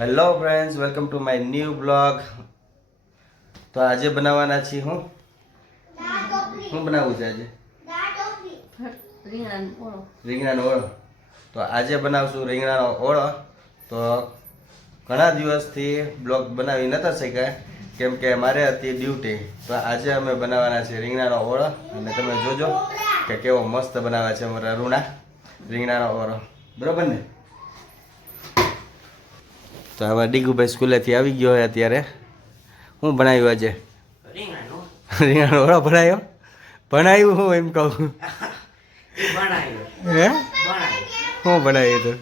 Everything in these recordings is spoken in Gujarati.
Hello friends, welcome to my new blog. તો આજે બનાવવાના છીએ હું બનાવું છે આજે રીંગણાનો ઓળો. તો આજે બનાવશું રીંગણાનો ઓળો. તો ઘણા દિવસથી બ્લોગ બનાવી નતા શક્યા કેમ કે મારે હતી ડ્યુટી. તો આજે અમે બનાવવાના છીએ રીંગણાનો ઓળો અને તમે જોજો કે કેવો મસ્ત બનાવે છે અમારા રૂણા રીંગણાનો ઓળો. બરોબર ને? તો હવે ડીગુભાઈ સ્કૂલેથી આવી ગયો હોય અત્યારે. હું બનાવ્યું આજે? રીંગણાનો ઓળો બનાવ્યો. ભણાવ્યું હું એમ કહું? હે શું બનાવ્યું હતું?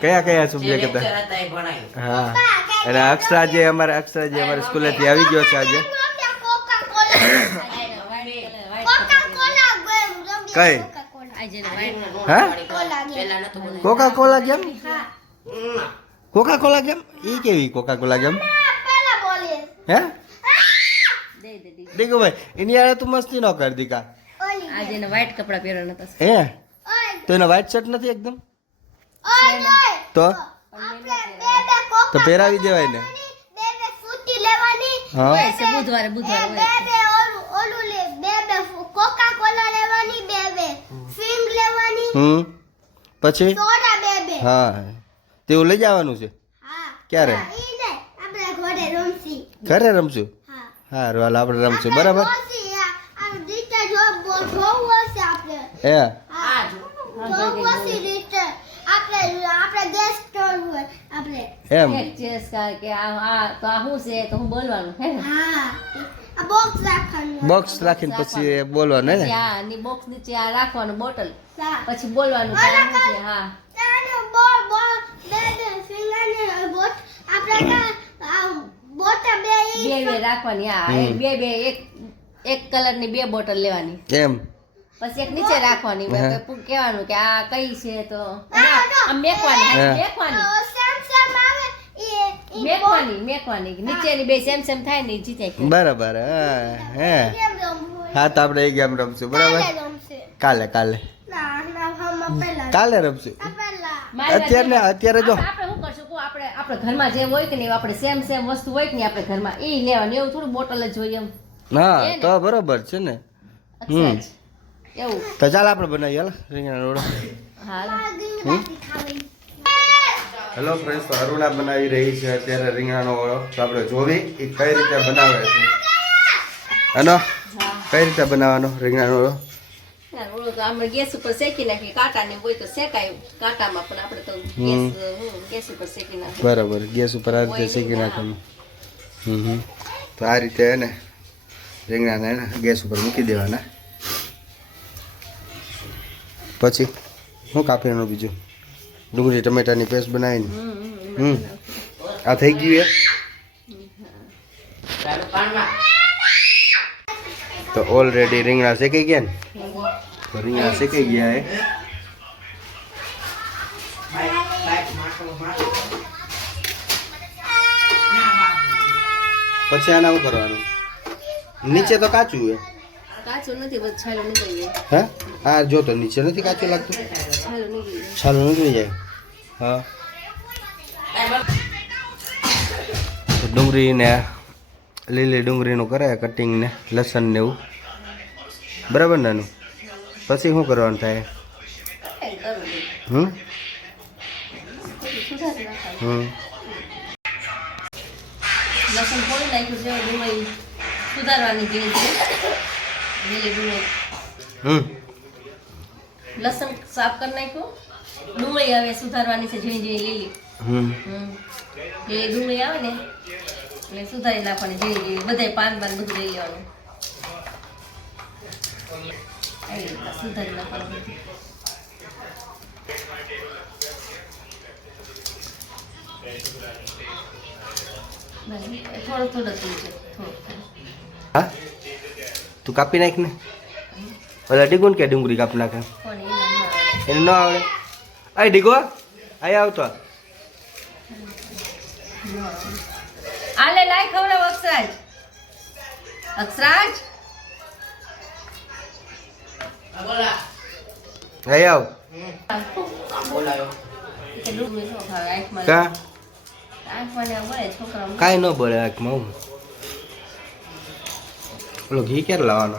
કયા કયા સબ્જેક્ટ હતા? હા, અને અક્ષરાજે અમારે સ્કૂલેથી આવી ગયો છે આજે. કઈ? હા, કોકા કોલા કેમ? કોકા કોલા કેમ? એ કેવી કોકા કોલા કેમ? હે દેખો ભાઈ, એની યાર તું મસ્તી ન કર દીકા. આજે એને વ્હાઈટ કપડા પહેરવાના હતા. હે તો એનો વ્હાઈટ શર્ટ નથી એકદમ? તો પહેરાવી દેવાય ને. હા, બુધવારે પછી હા તેવું લઈ જવાનું છે. ક્યારે? ઘરે રમશું. હા હાલ આપણે રમશું. બરાબર? હે એમ બોક્સ રાખીને પછી બોલવાનું ને. બોક્સ નીચે આ રાખવાનું બોટલ, પછી બોલવાનું. હા, બે રાખવાની. હા, બે એક કલરની બે બોટલ લેવાની. એમ પછી એક નીચે રાખવાની. કહેવાનું કે આ કઈ છે તો આમ મેકવાની નીચેની બે સેમ સેમ થાય ને જીતે. બરાબર. હે હા, તો આપણે એ ગેમ રમશું. બરાબર? કાલે રમશું. અત્યારે જો આપણે શું કરશું, આપણે ઘરમાં જે હોય કે નહીં, આપણે સેમ વસ્તુ હોય કે નહીં આપણે ઘરમાં એ લેવાની. એવું થોડું બોટલ જ જોઈએ એમ. હા, તો બરોબર છે ને. એવું તો ચાલ આપણે બનાવીએ રીંગણાનો ઓળો. હેલો ફ્રેન્ડ્સ, તો અરુણા બનાવી રહી છે અત્યારે રીંગણાનો ઓળો. તો આપણે જોવી એ કઈ રીતે બનાવે છે. અને કઈ રીતે બનાવવાનો રીંગણાનો ઓળો? આપણે ગેસ ઉપર શેકી નાખીએ. કાંટા ને હોય તો શેકાય કાંટામાં, પણ આપણે તો ગેસ ઉપર શેકી નાખીએ. બરાબર, ગેસ ઉપર આ રીતે શેકી નાખવાનું. તો આ રીતે હે ને રીંગણાને ગેસ ઉપર મૂકી દેવાના. પછી શું કાપીનું બીજું? ડુંગળી ટમેટાની પેસ્ટ બનાવીને. આ થઈ ગયું. તો ઓલરેડી રીંગણા શેકાઈ ગયા ને. તો રીંગણા શેકાઈ ગયા હે. પછી આના શું કરવાનું? નીચે તો કાચું હે. કાચું નથી, બસ છાલો નીકળી જાય. હે આ જો તો નીચે નથી કાચું લાગતું. છાલો નીકળી જાય. હા, ડુંગળી ને લીલી ડુંગળીનું કરે કટિંગ ને લસણ ને એવું. બરાબર નાનું? પછી શું કરવાનું થાય? લસણ ફોડી નાખ્યું છે. ડુંગળી સુધારવાની જેવી છે. લસણ સાફ કરી નાખ્યું. ડુંગળી હવે સુધારવાની છે. ઝીણી લીલી ડુંગળી આવે ને એટલે સુધારી નાખવાની. ઝીણી બધા પાન બધું લઈ લેવાનું. સુધારી નાખવાનું. થોડું હા, તું કાપી નાખ ને. ઓલા ડીગો કે ડુંગળી કાપી નાખે એને ન આવડે. આ ડીગો આ આવતો આલે લાય ખવડાવ. અક્ષરાજ આવ. કા આંખમાં ને મળે છોકરા કાંઈ ન બળે આંખમાં હું ઓલો ઘી ક્યારે લાવવાનો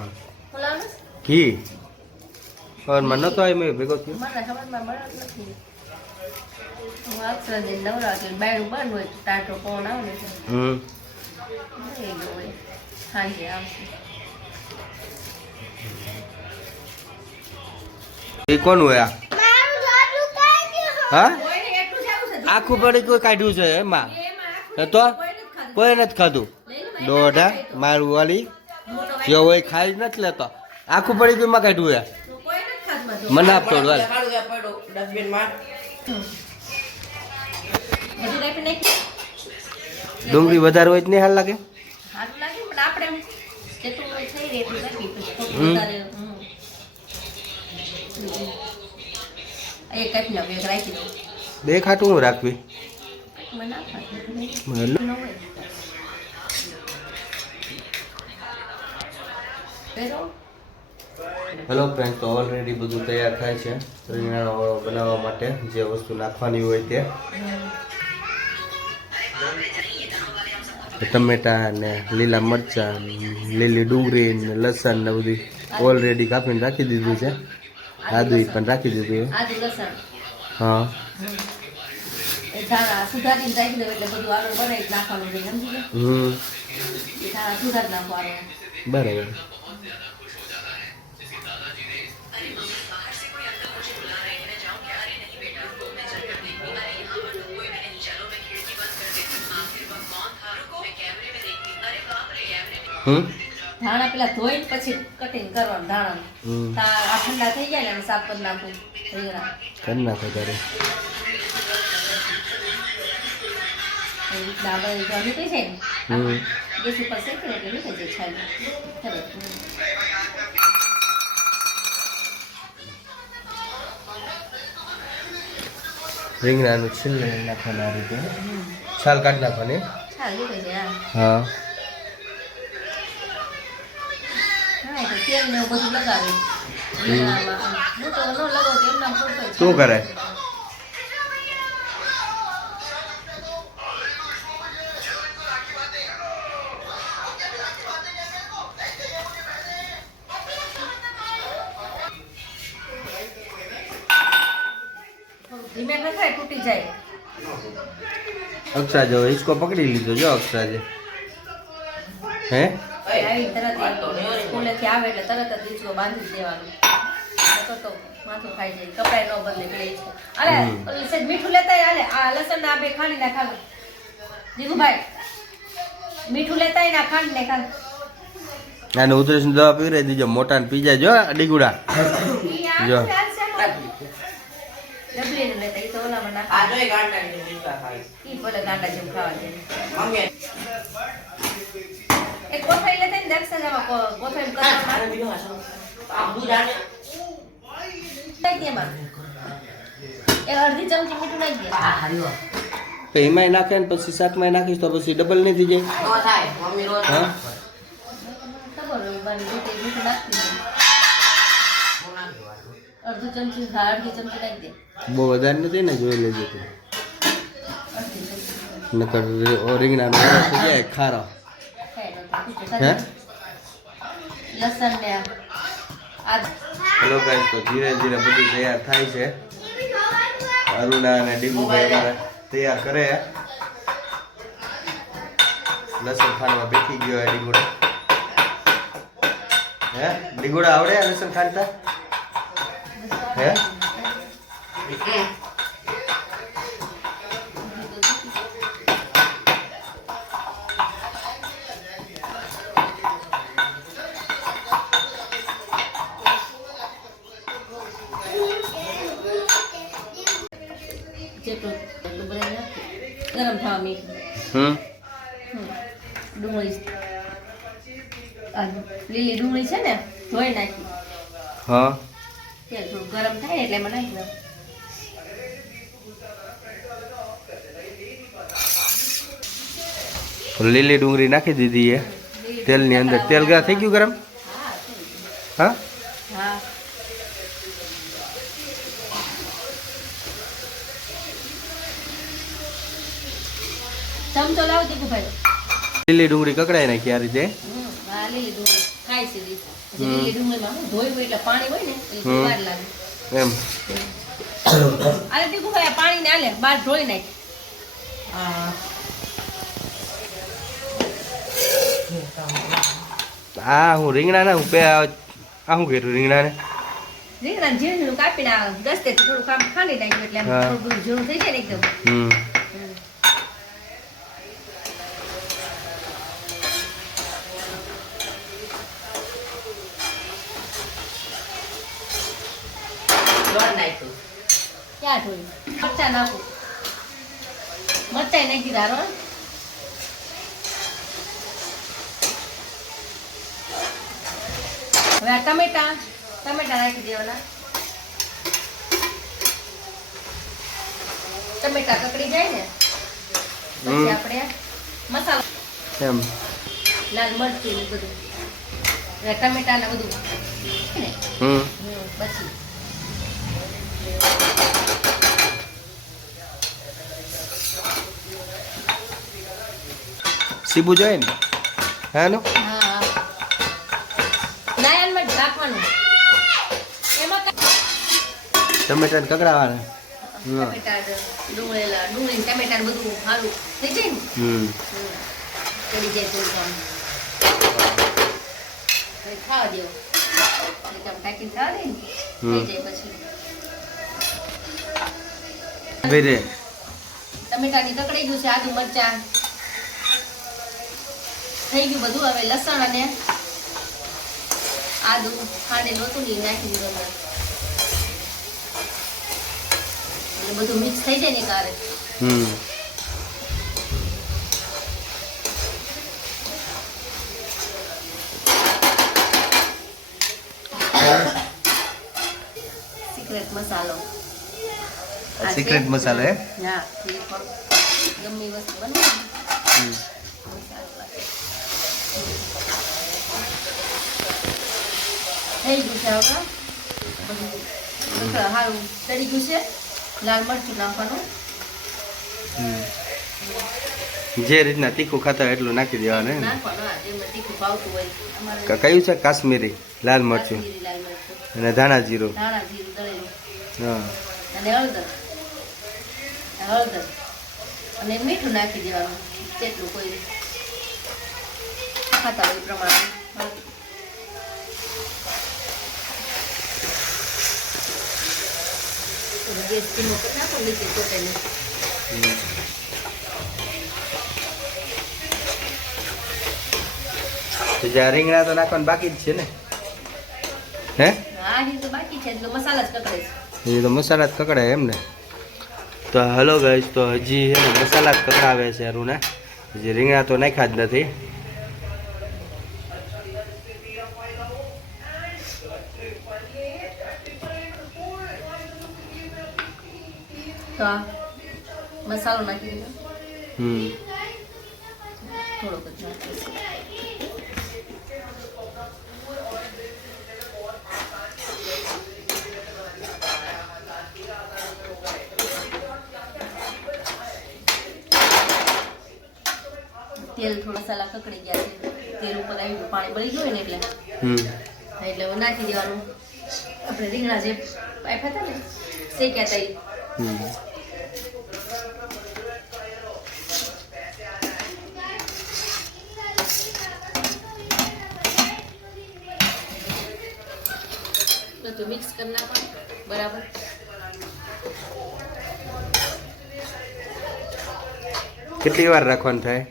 બોલાવો ઘી સવારમાં નતો આવી મેં ભેગો થયો મને ખબરમાં મળે જ નથી હું અક્ષરને નવરાત્રી બાયણું બંધ હોય ટાટો પવન આવે ને મળી ગયો હોય સાંજે આવશે એ કોણ હોય આ હા આખું પડી કોઈ કાઢ્યું છે એમાં તો કોઈ નથી ખાધું દોઢા મારું વાલી જે હોય ખાઈ જ નથી લેતો આખું પડી ગયું માં કાઢ્યું યાર મને આપતો હાલ ડુંગળી વધારે હોય જ નહીં હાલ લાગે સારું લાગે પણ આપણે એમ જેટલું હોય થઈ રહે એટલું રાખી પછી ખોટું વધારે એક કાપીને બેગ રાખી દઉં બે ખાટું હું રાખવી મને નાખવાનું મને ન હોય પહેરો હેલો ફ્રેન્ડ તો ઓલરેડી બધું તૈયાર થાય છે રીંગણાનો ઓળો બનાવવા માટે જે વસ્તુ નાખવાની હોય તે ટમેટા ને લીલા મરચાં લીલી ડુંગળી ને લસણ ને બધું ઓલરેડી કાપીને રાખી દીધું છે આદુ પણ રાખી દીધું છે આદુ લસણ હા એ ધાણા સુધારીને રાખી દો એટલે બધું આગળ બનાવી નાખવાનું છે સમજી ગયા એ ધાણા સુધારી નાખવાનું બરાબર ધાણા પેલા ધોઈને પછી કટિંગ કરવાનું ધાણાનું આ ઠંડા થઈ જાય ને એમ શાક કરી નાખું રીંગણા કરી નાખો તારે દાળ નીકળી જાય ને ગેસ ઉપર શેકીને એટલે નીકળી જાય છાલ રીંગણાનું છીલ નાખવાનું આ રીતે છાલ કાઢી નાખવાની છાલ નીકળી જાય હા તેલ ને બધું લગાવે રીંગણામાં હું તો ન લગાવું તો એમના પૂરતો શું કરે ધીમે ન થાય તૂટી જાય અક્ષરા જો હિસકો પકડી લીધો જો અક્ષરાજે હે આવી તરત સ્કૂલેથી આવે એટલે તરત જ હિંચકો બાંધી જ દેવાનું તો માથું ખાઈ જાય કપડાય ન બદલે પેલે હિંચકો અરે ઓલી સેજ મીઠું લેતા આલે આ લસણ ના બે ખાંડી ના ખાવ દીગુભાઈ મીઠું લેતા ના ખાંડ ને ખાવ આને ઉધરસની દવા પીવડાવી દીજો મોટા ને પી જાય જો ડીગુડા જો ડબલી ને લેતા ઈ તો ઓલામાં નાખ આ જોઈ ગાંડા ને જીવતા ખાય ઈ ભલે ગાંડા જેમ ખાવા દે મમ્મી એક કોથળી લેતા ને દક્ષામાં કોથળી કરવા આ બુડાને નાખી દે માં એ અડધી ચમચી મીઠું નાખી દે હા હાલ્યો તો એમાંય નાખે ને પછી શાકમાં નાખીશ તો પછી ડબલ નહીં થઈ જાય તો થાય મમ્મી રોજ હા ખબર બન મીઠું નાખી દે અડધી ચમચી અડધી ચમચી નાખી દે બહુ વધારે નથી ને જોઈ લેજો તું નકર રીંગણાનો ઓળો થઈ જાય ખારો હે લસણ ને આ હેલો ગાઈસ તો ધીરે ધીરે બધું તૈયાર થાય છે અરુણા અને ડીગુભાઈ અમારે તૈયાર કરે લસણ ખાંડવા બેઠી ગયો ડીગુડા હે ડીગુડા આવડે લસણ ખાંડતા હે ગરમ થવા મીઠું ડુંગળી લીલી ડુંગળી છે ને ધોઈ નાખી હા તેલ થોડું ગરમ થાય ને એટલે એમાં નાખી દઉં લીલી ડુંગળી નાખી દીધી એ તેલની અંદર તેલ ગરમ થઈ ગયું ગરમ હા હા ચમચો લાવ દીકુભાઈ. લીલી ડુંગળી કકડાઈ નાખી આ રીતે. હા લીલી ડુંગળી ખાઈ સીધી. લીલી ડુંગળીમાં હું ધોઈ હોય એટલે પાણી હોય ને એટલે વાર લાગે એમ. આલે દીકુભાઈ આ પાણી ને આલે બહાર ઢોળી નાખ. આ હું રીંગણા ના હું આ શું કર્યું રીંગણા ને રીંગણા ઝીણું કાપીને દસ્તેથી થોડું કામ ખાંડી નાખ્યું એટલે આમ થોડું ઝીણું થઈ જાય ને એકદમ. ક્યાં ધોઈ મરચાં નાખું મરચાં નાખી દીધા રો. હવે આ ટમેટા નાખી દેવાના. ટમેટા કકડી જાય ને પછી આપણે મસાલો એમ લાલ મરચું ને બધું ટમેટા ને બધું ને પછી સીબુ જોઈએ ને હા નો હા નાયનમાં જ નાખવાનું એમાં ટમેટા કકડાવાના ટમેટા ડુંગળી ટમેટા બધું સારું થઈ જાય ને ચડી જાય થોડું કામ ખાવા દેવું ટાંકીને ખાવા દે ને થઈ જાય પછી ટમેટાની કકડાઈ ગયું છે આદુ મરચા થઈ ગયું બધું. હવે લસણ અને આદુ ખાંડે નહોતું ને નાખી દીધું એટલે બધું મિક્સ થઈ જાય ને કારે. સિક્રેટ મસાલો. સિક્રેટ મસાલો હે? હા ગમે એ વસ્તુ બને થઈ ગયું છે. હવે બધું સારું ચડી ગયું છે. લાલ મરચું નાખવાનું. જે રીતના તીખું ખાતા હોય એટલું નાખી દેવાનું ને. નાખવાનું જેમને તીખું ભાવતું હોય. અમારે કયું છે? કાશ્મીરી લાલ મરચું કાશ્મીરી લાલ મરચું, અને ધાણા જીરું. ધાણા જીરું દળેલું હા અને હળદર અને મીઠું નાખી દેવાનું જેટલું કોઈ ખાતા હોય એ પ્રમાણે. ગેસ ધીમો કરી નાખો નીચે ચોટેલું. તો જ્યાં રીંગણા તો નાખવાનું બાકી જ છે ને હે? હા એ તો બાકી છે. તો મસાલા જ કકડે છે. એ તો મસાલા જ કકડાય એમ ને. તો હલો ગાઈસ, તો હજી હે ને મસાલા જ કકડાવે છે અરુને. હજી રીંગણા તો નાખ્યા જ નથી. તો આ મસાલો નાખી દીધો. થોડોક જ નાખીશું. તેલ થોડા મસાલા કકડી ગયા છે. તેલ ઉપર આવી ગયું, પાણી બળી ગયું ને એટલે હવે નાખી દેવાનું. આપણે રીંગણા જે આપ્યા હતા ને શેક્યા હતા એ તો મિક્સ કરી નાખવાનું બરાબર. કેટલી વાર રાખવાનું થાય?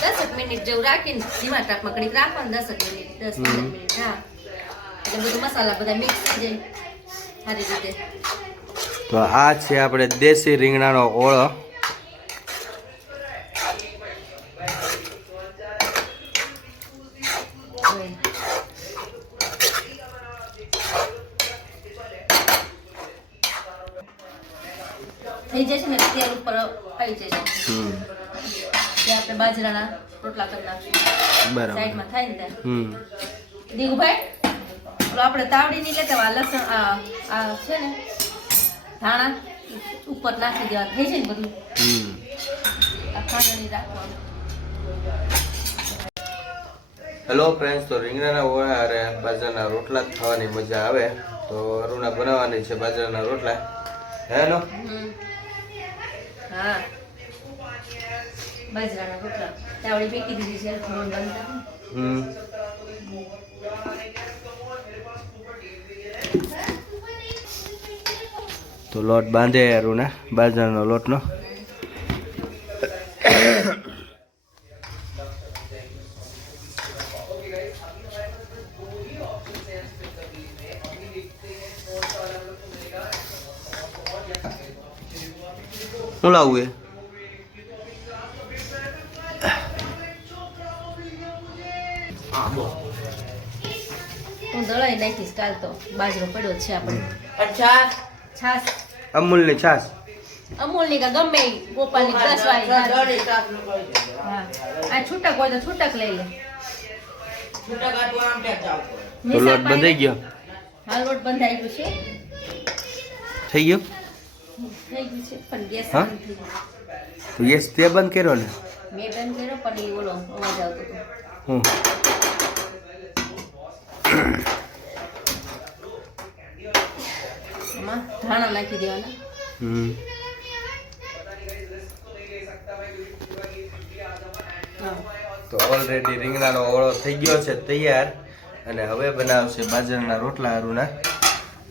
10 મિનિટ જેવું રાખીને ધીમા તાપમાં કડીક રાખવાનું. 10 મિનિટ. હા એટલે બધું મસાલા બધા મિક્સ થઈ જાય સારી રીતે. તો આ છે આપણે દેશી રીંગણાનો ઓળો. થઈ જશે ને તેલ ઉપર આવી જશે. આપણે બાજરાના રોટલા કરી નાખીશું. બરાબર. સાઈડમાં થાય ને ત્યાં. દીગુભાઈ ઓલો આપણે તાવડી નહીં લેતા, આ લસણ આ છે ને ધાણા ઉપર નાખી દેવા થઈ જાય ને બધું. ખાંડણી રાખવાનું. હેલો ફ્રેન્ડ્સ, તો રીંગણાના ઓળા અરે બાજરાના રોટલા જ ખાવાની મજા આવે. તો અરુણા બનાવવાની છે બાજરાના રોટલા. હેનો હા, બાજરાના રોટલા તાવડી બેકી દીધી છે થોડું બનતા. તો લોટ બાંધે અરુણા બાજરાનો લોટનો. શું લાવવું એ? હું દળાઈ નાખીશ કાલ તો બાજરો પડ્યો જ છે આપણે. છાસ અમૂલની છાસ. અમૂલની કે ગમે ઈ, ગોપાલની 10 વાળી. હા, આ છૂટક હોય તો છૂટક લઈ લે. તો લોટ બંધાઈ ગયો. હા, લોટ બંધાઈ ગયો છે. થઈ ગયો. થઈ ગયું છે પણ ગેસ હા? બંધ થઈ ગયો. તો યસ તે બંધ કર્યો ને. મેં બંધ કર્યો પણ એ ઓલો અવાજ આવતો હતો. હું એમાં ધાણા નાખી દેવાના. હા, તો ઓલરેડી રીંગણાનો ઓળો થઈ ગયો છે તૈયાર. અને હવે બનાવશે બાજરાના રોટલા અરુણા.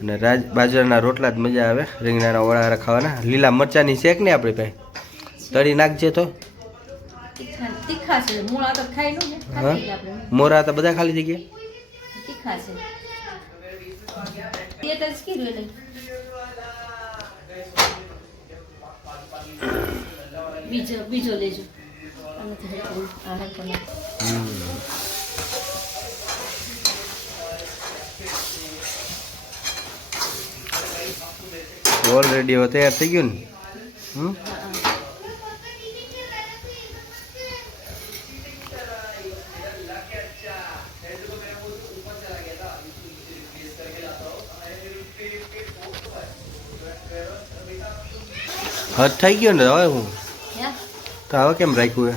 અને બાજરાના રોટલા જ મજા આવે રીંગણાના ઓળા હારે ખાવાના. લીલા મરચાની શેક ને આપણી પાસે તળી નાખજે તો. તીખા છે મૂળા તો ખાઈ નો ને હા, ખાઈ આપણે. મોરા તો બધા ખાલી થઈ ગયા. તીખા છે એટલે જ કીધું એટલે બીજો લેજો. અને તો આ હરકો નાખ. ઓલરેડી હવે તૈયાર થઈ ગયું ને. હદ થઈ ગયો ને હવે હું હે? તો હવે કેમ રાખ્યું એ?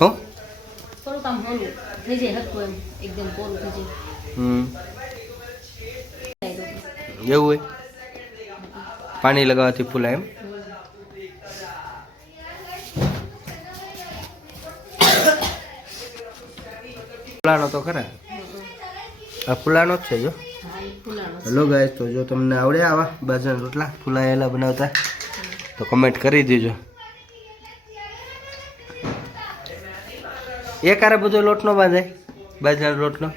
હો થોડુંક આમ હોલું થઈ જાય હરકું એમ એકદમ કોરું થઈ જાય. એવું હોય પાણી લગાવવાથી ફૂલાય એમ. ફૂલાનો તો ખરા. આ ફૂલાનો જ છે જો. હા, એ ફૂલાણો છે. હેલો ગાઈસ, તો જો તમને આવડે આવા બાજરાના રોટલા ફૂલાયેલા બનાવતા તો કમેન્ટ કરી દેજો. એક આરે બધો લોટ નો બાંધાય બાજરાનો લોટનો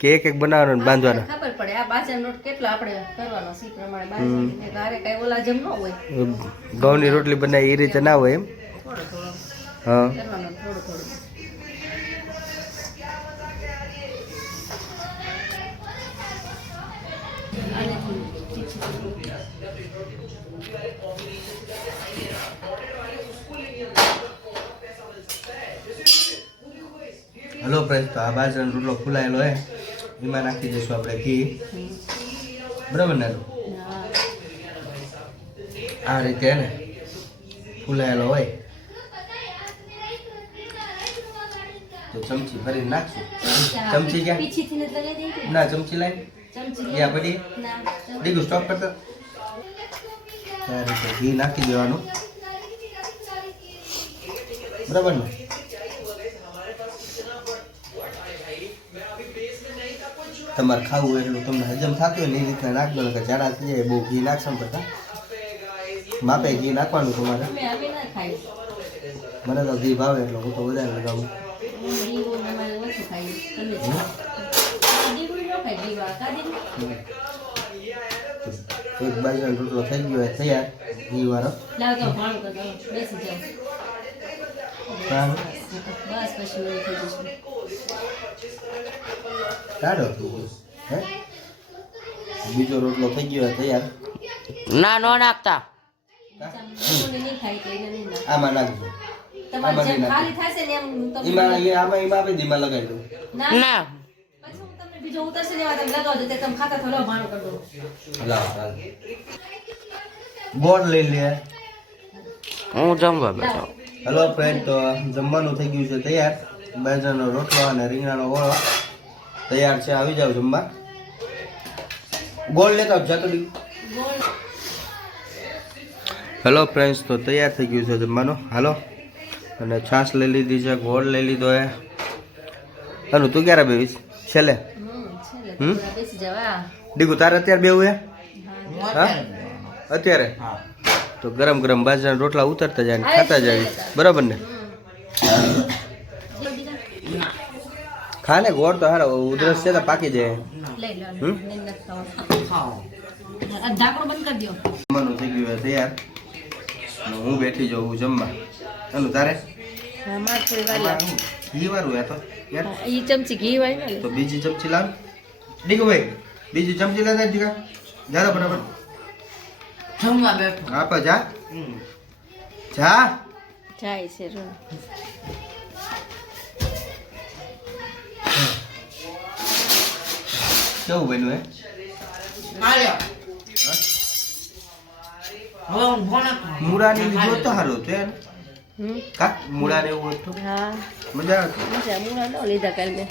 કે એક એક બનાવવાનો ને બાંધવાનો? ખબર પડે આ બાજરાનો લોટ કેટલો આપણે કરવાનો છે એ પ્રમાણે બાજરાનો ઘરે કઈ ઓલા જેમ ન હોય. ઘઉંની રોટલી બનાવી એ રીતે ના હોય એમ. થોડો થોડો હા, કરવાનો થોડું થોડું. હલો ફ્રેન્ડ, તો આ બાજરાનો રોટલો ફૂલાયેલો હે એમાં નાખી દઈશું આપણે ઘી. બરાબર ને? હા, આ રીતે ને ફૂલાયેલો હોય તો ચમચી ભરીને નાખશું. ચમચી ક્યાં? પીછીથી નથી લગાવી દેવી? ના, ચમચી લાવી ચમચી યા પડી ના દીધું સ્ટોપ કરતા. આ રીતે ઘી નાખી દેવાનું. બરાબર ને? તમારે ખાવું હોય એટલું તમને હજમ થતું હોય ને એ રીતના નાખજો ને કે જાડા થઈ જાય. બહુ ઘી નાખશો ને કરતા માપે ઘી નાખવાનું તમારે. અમે ના ખાઈ. મને તો ઘી ભાવે એટલે હું તો વધારે લગાવું. દીવું અમારે ઓછું ખાઈ. તમે દીવું ન ખાઈ દીવા કાઢી. એક બાજરાનો રોટલો થઈ ગયો હોય તૈયાર ઘી વાળો. લાવ તો ભાણું કરી દો. બેસી જાઓ. બસ પછી ઓલું થઈ જશે. કાઢો થઈ ગયો હે. બીજો રોટલો થઈ ગયો હોય તૈયાર. ના નો નાખતા. ઓલી નહીં ખાઈ તો એને નહીં નાખ. આમાં નાખજો. તમારે જેમ ખાલી થશે ને એમ તમને આમાં આપી દીમાં લગાવી દઉં. ના ના પછી હું તમને બીજો ઉતરશે ને એમાં તમે લગાવજો તે તમે ખાતા થોડો ભાણું કરી દો. લાવો, હાલો. ગોળ લઈ લે. હું જમવા બેઠો. હલો ફ્રેન્ડ, તો જમવાનું થઈ ગયું છે તૈયાર. બાજરાનો રોટલો અને રીંગણાનો ઓળો તૈયાર છે. આવી જાવ જમવા. ગોળ લેતા આવ જાતો ડી. હેલો ફ્રેન્ડ્સ, તો તૈયાર થઈ ગયું છે જમવાનું. હાલો. અને છાશ લઈ લીધી છે, ગોળ લઈ લીધો હે. અનુ તું ક્યારે બેવીશ? છેલ્લે. બેસી જવા. ડીગુ તારે અત્યારે બેવું હે? હા અત્યારે? તો ગરમ ગરમ બાજરાના રોટલા ઉતરતા જાય ને ખાતા જાય, બરાબર ને? ખા ને, ગોળ તો હારો ઉધરસ છે તો પાકી જાય. લઈ લો. ઢાંકણું બંધ કરી દો. જમવાનું થઈ ગયું તૈયાર. અને હું બેઠી જાઉં જમવા. અનુ તારે? હા, માર થોડી વાર લાગે. ઘી વાળું હે તો યાર. ઈ ચમચી ઘી વાળી ને. તો બીજી ચમચી લાવ. ડીગુ ભાઈ બીજી ચમચી લેતા ડીગા. જા બરાબર. જમવા બેઠો. હા પા જા. જા. જાય છે રો. કેવું બન્યું હે? હાલ્યો. હવે હું ફોન કરું. મૂળાની લીધું તો સારું હતું યાર. કા મૂળાને એવું હતું હા, મજા આવતી. મજા મૂળા ન લીધા કાલ મેં.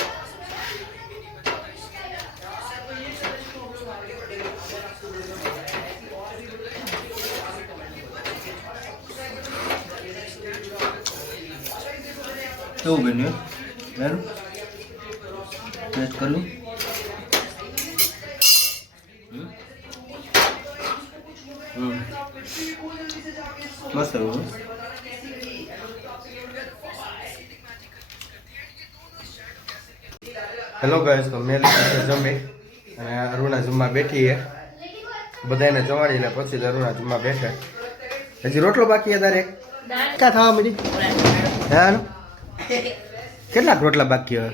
કેવું બન્યું યાર? ટેસ્ટ કર્યું? મસ્ત આવ્યું. હેલો ગાઈસ, તો મેં જમી અને અરુણા જમવા બેઠી છે. બધાને જમાડીને પછી જ અરુણા જમવા બેઠે. હજી રોટલો બાકી છે તારે? ક્યાં ખાવા મળી? હા કેટલાક રોટલા બાકી હવે?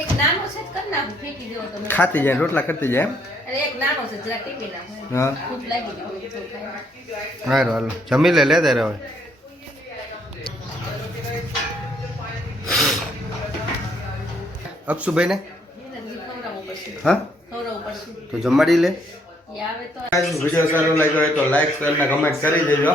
એક નાનો છે તો કર નાખું, ફેંકી દેવો તમે. ખાતી જાય, રોટલા કરતી જાય એમ? અને એક નાનો છે જરા ટીપી નાખો. હા ભૂખ લાગી ગઈ તો ખાય. હારું હાલો જમી લે તારે હવે. અક્ષુભાઈ ને ખવડાવવું પડશે. હા ખવડાવવું પડશે. તો જમાડી લે. એ આવે તો વિડીયો સારો લાગ્યો હોય તો લાઈક શેર ને કમેન્ટ કરી દેજો.